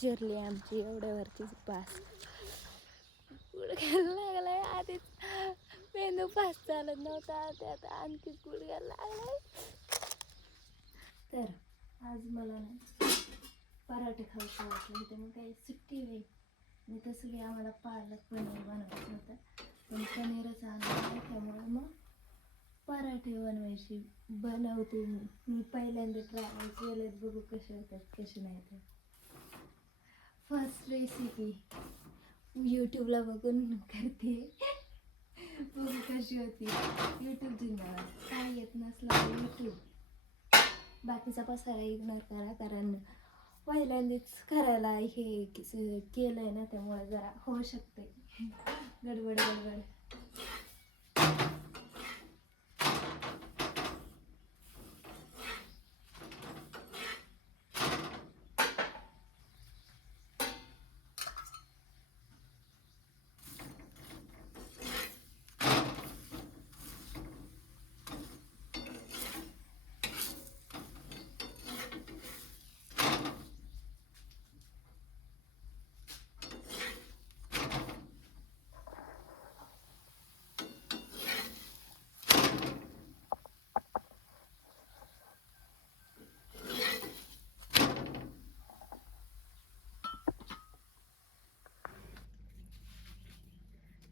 जिरली आमची एवढ्यावरतीच पास गुडघ्याला लागलाय. आधीच मेंदू पास चालत नव्हता, त्यात आणखी गुडघ्याला लागलाय. तर आज मला ना पराठे खायचं वाटलं होतं, मग काही सुट्टी होईल. मी तसं की आम्हाला पालक पनीर बनवायचं होतं, पण पनीरच आणलं त्यामुळे मग पराठे बनवते मी पहिल्यांदा ट्राय केलेत, बघू कसे होतात कसे नाही. तर फर्स्ट रेसिपी यूट्यूबला बघून करते, बघू कशी होती. यूट्यूब जिंदाबाद. काय येत नसलं तर यूट्यूब, बाकीचा पसारा इग्नोर करा, कारण पहिल्यांदाच करायला हे केलंय ना, त्यामुळे जरा होऊ शकते गडबड गडबड.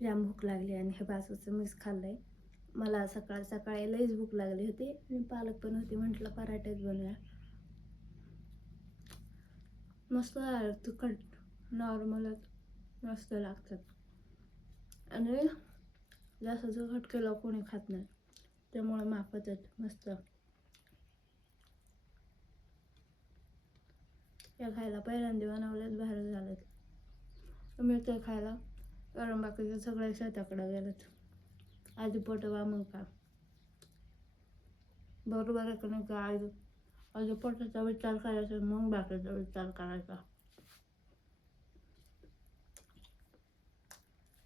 जाम भूक लागली आणि हे बाजूचं मीच खाल्लंय. मला सकाळ सकाळी लईच भूक लागली होती आणि पालक पण होती, म्हटलं पराठेच बनवूया. मस्त तिखट नॉर्मलच मस्त लागतात, आणि जास्त तिखट केलं कोणी खात नाही, त्यामुळे माफच आहेत मस्त. या खायला पहिल्यांदा बनवलेच बाहेर झालेत, मी ते खायला, कारण बाकीचे सगळे शेताकडे गेलेत. आधी पोटवा मग का, बरोबर आहे का नाही का? आधी पोटाचा विचार करायचा, मग बाकीचा विचार करायचा.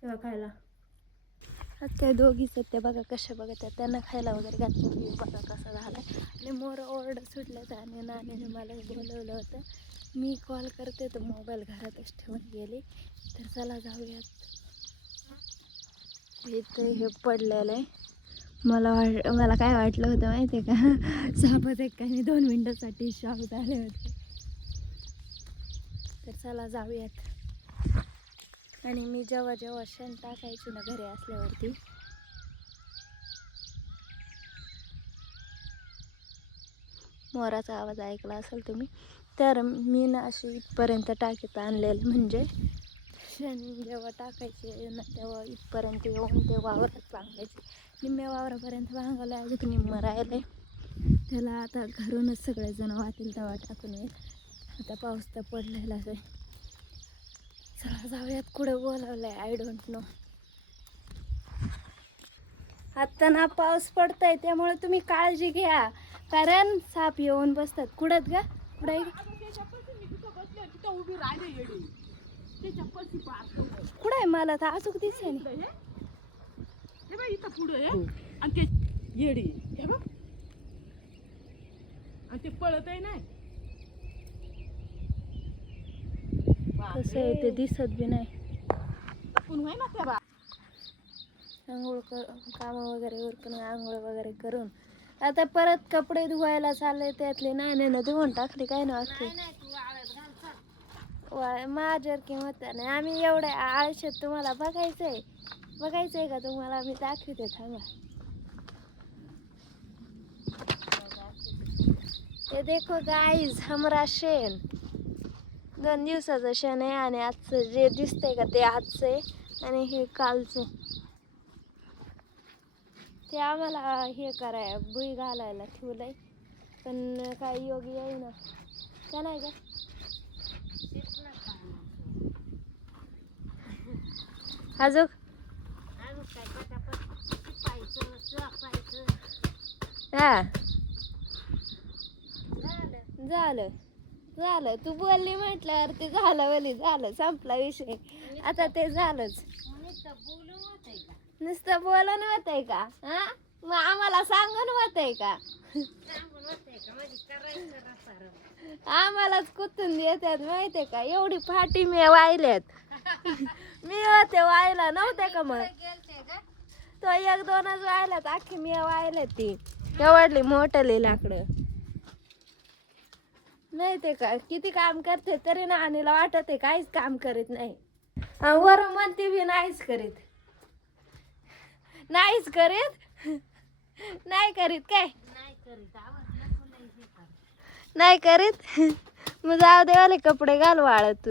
तेव्हा खायला आज काय दोघीच आहेत, ते बघा कशा बघत आहेत, त्यांना खायला वगैरे घातलं, बघा कसं झालं. आणि मोर ओरडा सुटल्यात आणि नानीने मला बोलवलं होतं. मी कॉल करते तर मोबाईल घरातच ठेवून गेले. तर चला जाऊयात. इथं हे पडलेलं आहे. मला काय वाटलं होतं माहिती आहे का, सापच एक काही 2 मिनिटासाठी शॉक झाले होते. तर चला जाऊयात. आणि मी जेव्हा जेव्हा शेण टाकायची ना घरी असल्यावरती, मोराचा आवाज ऐकला असेल तुम्ही, तर मी ना अशी इथपर्यंत टाकीत आणलेलं, म्हणजे शेण जेव्हा टाकायचे ना तेव्हा इथपर्यंत येऊन ते वावरात बांगायचे. निम्म्या वावरापर्यंत बांगवलं, अजून निम्मं राहिलंय. त्याला आता घरूनच सगळेजण वाटेल तेव्हा टाकून येईल. आता पाऊस तर पडलेलाच आहे. चला जाऊयात. कुठं बोलावलंय आय डोंट नो. आता ना पाऊस पडतोय, त्यामुळे तुम्ही काळजी घ्या, कारण साप येऊन बसतात. कुठत का कुठे कुठे मला तर अचूक दिसे नाही. इथं पुढे आणि ते येडी हे बघ, आणि ते पळत आहे नाही. कसं आहे ते दिसत बी नाही. पण आहे ना तेव्हा आंघोळ कामं वगैरे उरकून आंघोळ वगैरे करून आता परत कपडे धुवायला चालले. त्यातले नाही ना धुवून टाकले काय ना अख्खे माझ्यावर किंमत नाही. आम्ही एवढे आळशात तुम्हाला बघायचंय का तुम्हाला? मी दाखवते थांबा. ते देखो गाईज, हमरा शेण 2 दिवसाचं शेण आहे, आणि आजचं जे दिसतंय का ते आजचं आहे, आणि हे कालचं. ते आम्हाला हे कराय भुई घालायला ठेवलंय, पण काही योगी येईना का नाही का. अजून हा झालं तू बोलली म्हटल्यावरती झालं वली, झालं संपला विषय. आता ते झालंच. नुसतं बोलून होतंय का? हा मग आम्हाला सांगून होतंय का? आम्हालाच कुतून येतात माहितीये का, एवढी फाटी मी वाहिल्यात. मी होते वायला नव्हते का मग, तो एक दोनच वायल्यात, अख्खी मी वायल्यात ती एवढली मोठली लाकडं. नाही ते का किती काम करते तरी ना आणीला वाटत आहे काहीच काम करीत नाही. वर म्हणते बी नाहीच करीत, नाहीच करीत, नाही करीत काय नाही करीत. मग जाऊ दे वाले कपडे घाल वाळत तू.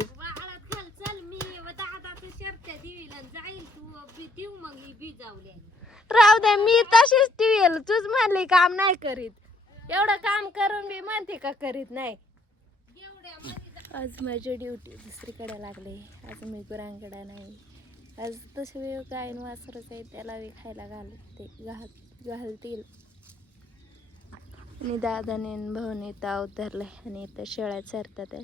राहू दे मी तशीच टीव्ही, तूच म्हणली काम नाही करीत. एवढं काम करून मी म्हणते का करीत नाही. आज माझी ड्युटी दुसरीकडे लागली. आज मी गुरांकडे नाही. आज तसे वेळ काय वासरच आहे त्याला बी खायला घालतील. आणि दादाने भाऊने ताव धरले आणि इथं शेळ्या चरतात.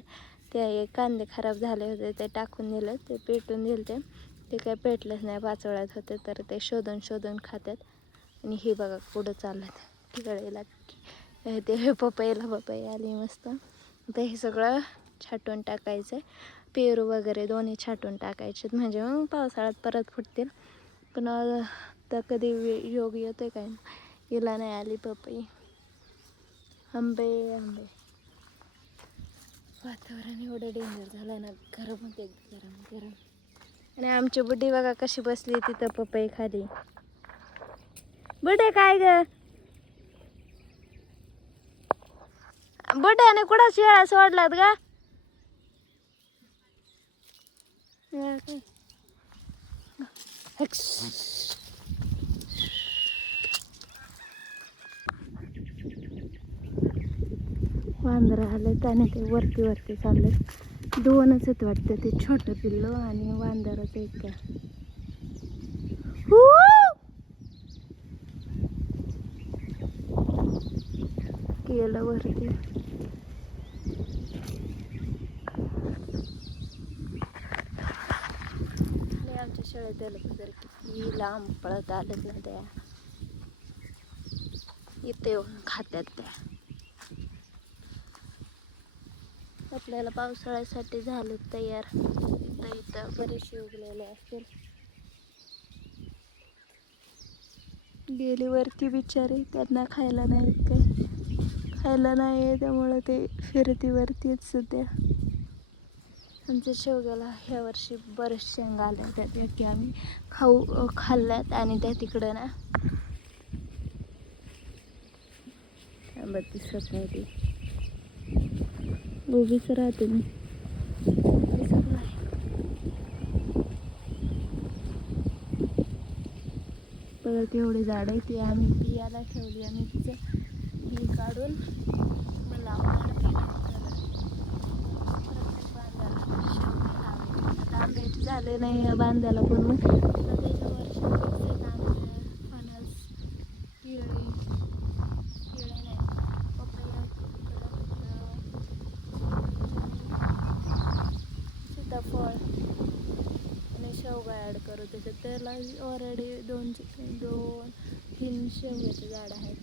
ते कांदे खराब झाले होते ते टाकून दिले, ते पेटून दिले. ते काय पेटलंच नाही, पाचोळ्यात होते तर ते शोधून शोधून खातात. आणि हे बघा कुठं चाललं तिकडेला ते पपई आली मस्त. आता हे सगळं छाटून टाकायचं. पेरू वगैरे दोन्ही छाटून टाकायचे म्हणजे मग पावसाळ्यात परत फुटतील. पण आता कधी योग येतोय काय हिला नाही आली पपई. आंबे वातावरण एवढं डेंजर झालं ना, गरम होते गरम. आणि आमची बुड्डी बघा कशी बसली तिथं पपई खाली. बुड्डे काय ग, बुड्याने कुठं शेळा सोडलात का? वांदर आलेत आणि ते वरती चाललेत. दोनच आहेत वाटतं, ते छोटं पिल्लो आणि वांदरच एक का. गेलं वरती. आमच्या शाळेत त्याला जर किती लांब पळत आलेत ना त्या, इथे येऊन खात्यात त्या. आपल्याला पावसाळ्यासाठी झाले तयार. तर इथं बरेचसे उगलेले असतील. गेली वरती बिचारे, त्यांना खायला नाही त्यामुळे ते फिरतीवरतीच सध्या. आमच्या शेवग्याला ह्या वर्षी बरेच शेंगा आल्या होत्या की आम्ही खाल्ल्यात. आणि त्या तिकडं ना दिसत नाही, ती उभीच राहते मी. बघा केवढी झाड आहे ती. आम्ही बियाला ठेवली आणि तिचं बी काढून मला आंब्याचे झाले नाही बांधायला. पण मग त्याच्या वर्षी फणस, केळी नाही पपया, सीताफळ आणि शेवगा ॲड करू त्याच्यात. त्याला ऑलरेडी 2-3 शेवग्याचे झाड आहेत.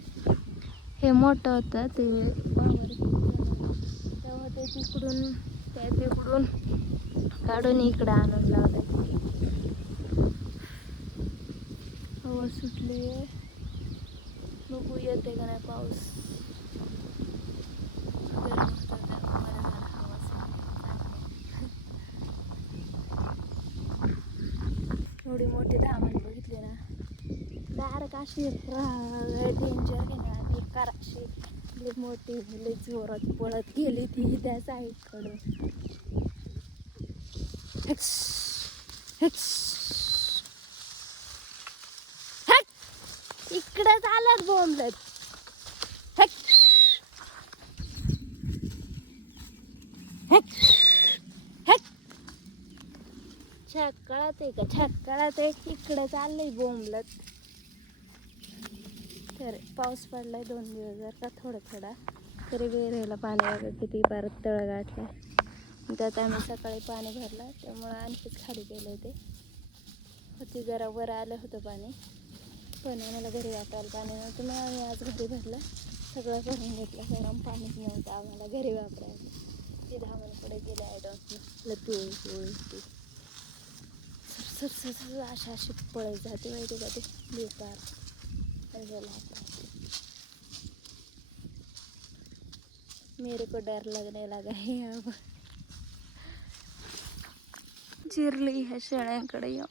हे मोठं होतं ते तेव्हा ते तिकडून काढून इकडं आणून लावलं. हवा सुटली आहे, बघू येते का नाही पाऊस. गरम होतं बरं झालं हवा सुटली. एवढी मोठी धामण बघितली ना, डायरेक्ट अशी डेंजर आहे ना. बेकार अशी मोठी जोरात पळत गेली ती त्या साईडकडून. इकडे चालत बोंबलत. छाकळात आहे का, छाकळात आहे. इकडे चाललंय बोंबलत. तर पाऊस पडलाय 2 दिवस जर का थोडा तरी विहिरीला पाणी वगैरे किती परत तळ गाठलं. त्यात आम्ही सकाळी पाणी भरलं त्यामुळं आणखीच खाली गेलं ते होती. जरा वर आलं होतं पाणी पण आम्हाला घरी वापरायला पाणी नव्हतं, मग आम्ही आज घरी भरलं, सगळं भरून घेतलं, गरम पाणीच नव्हतं आम्हाला घरी वापरायला. ते धामणकडे गेले आय डोंट नो, तू सर अशी पळत जाते माहिती का ते बेकार. मेरे को डर लगने लगा है अब. चिरली ह्या शेळ्यांकडे येऊ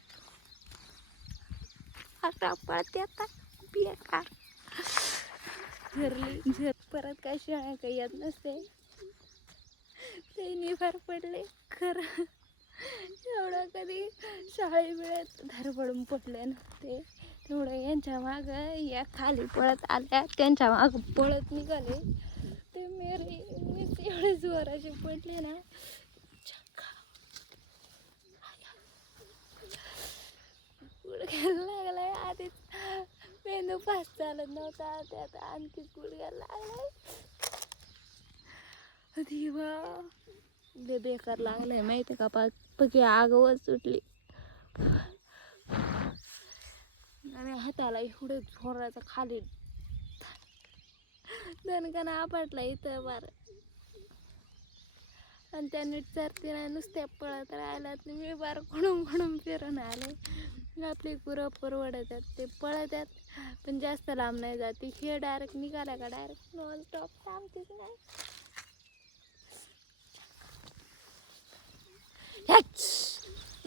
आता पळते आता बेकार. झरली परत काय शेळ्या काही येत नसते. ते निभार पडले खरं, एवढं कधी शाळे वेळेत धरपडून पडले नसते. तेवढं यांच्या माग या खाली पळत आल्या, त्यांच्या माग पळत निघाले. ते मी एवढे जोराचे पडले ना, गुडघ्याला लागलाय. आधीच मेंदू फास्ट चालत नव्हता, त्यात आणखी गुडघ्याला लागलाय. देवा लय बेकार लागलाय माहिती का. पकी आगवच सुटली आणि हाताला एवढं जोराचं खाली दणकन आपटला इथं बार. आणि त्या नीट चरतीला नुसत्या पळत राहिल्यात. मी बार खुणून फिरून आले. आपली गुरं परवडतात, ते पळतात पण जास्त लांब नाही जाते. हे डायरेक्ट निघाला का डायरेक्ट नॉन स्टॉप थांबतेच नाही.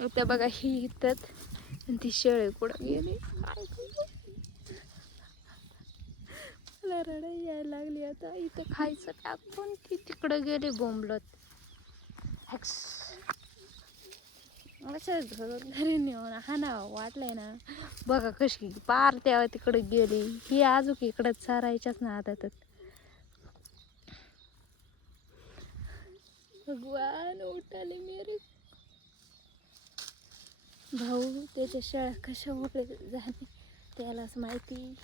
आता बघा ही इथत आणि ती शेळी कुठं गेली काय मला रडा यायला लागली. आता इथं खायचं टाकून ती तिकडं गेली बोंबलत. असंच घरी नेऊन हाना वाटलंय ना. बघा कशी पार तेव्हा तिकडे गेली. ही अजून इकडं चारायच्याच ना आता. भगवान उठाले मेरे. भाऊ त्याच्या शेळ्या कशा मोकळे झाले त्यालाच माहिती.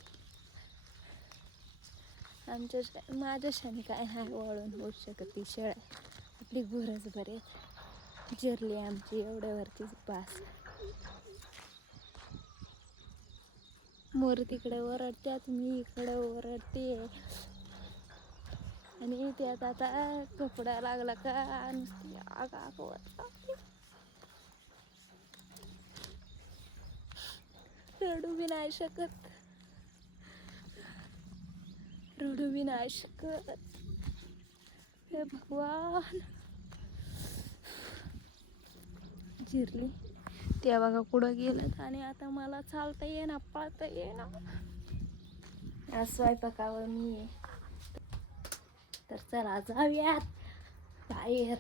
माझ्या शाने काय हाय वळून होऊ शकत. ती शेळ्या आपली गुरच बरे जिरली आमची एवढ्यावरतीच बास. मोर तिकडे ओरडत्यात, मी इकडे ओरडते. आणि त्यात आता कपडा लागला का नुसती आग रडू बी नाही शकत, रडू बी नाही शकत. हे भगवान. जिरली त्या बघा कुठं गेलं. आणि आता मला चालता येईना, पळता येईना. आज स्वयंपाकावर मी आहे. तर चला जाऊयात बाहेर.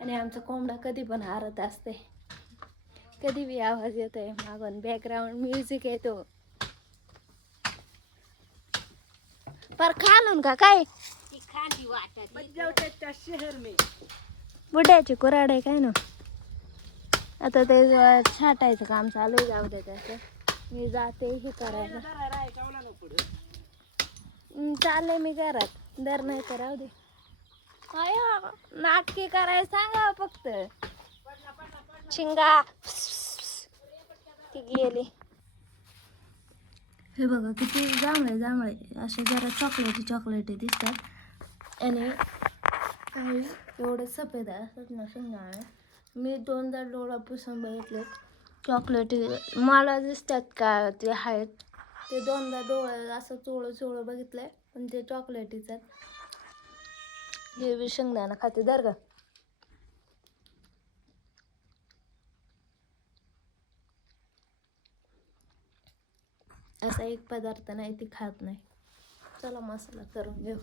आणि आमचा कोंबडा कधी पण हारत असते, कधी बी आवाज येतोय मागून, बॅकग्राऊंड म्युझिक येतो. पर खालून का काय बुड्याची कुराड आहे काय ना. आता ते छाटायचं काम चालू आहे, जाऊ दे त्याचं. मी जाते हे करायला. चाललंय मी घरात, दर नाही तर राहू दे. नाटकी करायला सांगा फक्त. शिंगा ती गेली. हे बघा किती जांभळे असे जरा चॉकलेटी दिसतात. आणि काही एवढे सफेद असतात ना शिंगाळे. मी 2दा डोळा पुसून बघितले, चॉकलेटी मला दिसतात का ते आहेत. ते 2दा डोळे असं चोळं बघितलंय, पण ते चॉकलेटीच आहेत. हे बी शेंगदाणा खाते दर का. असा एक पदार्थ नाही ती खात नाही. चला मसाला करून घेऊ.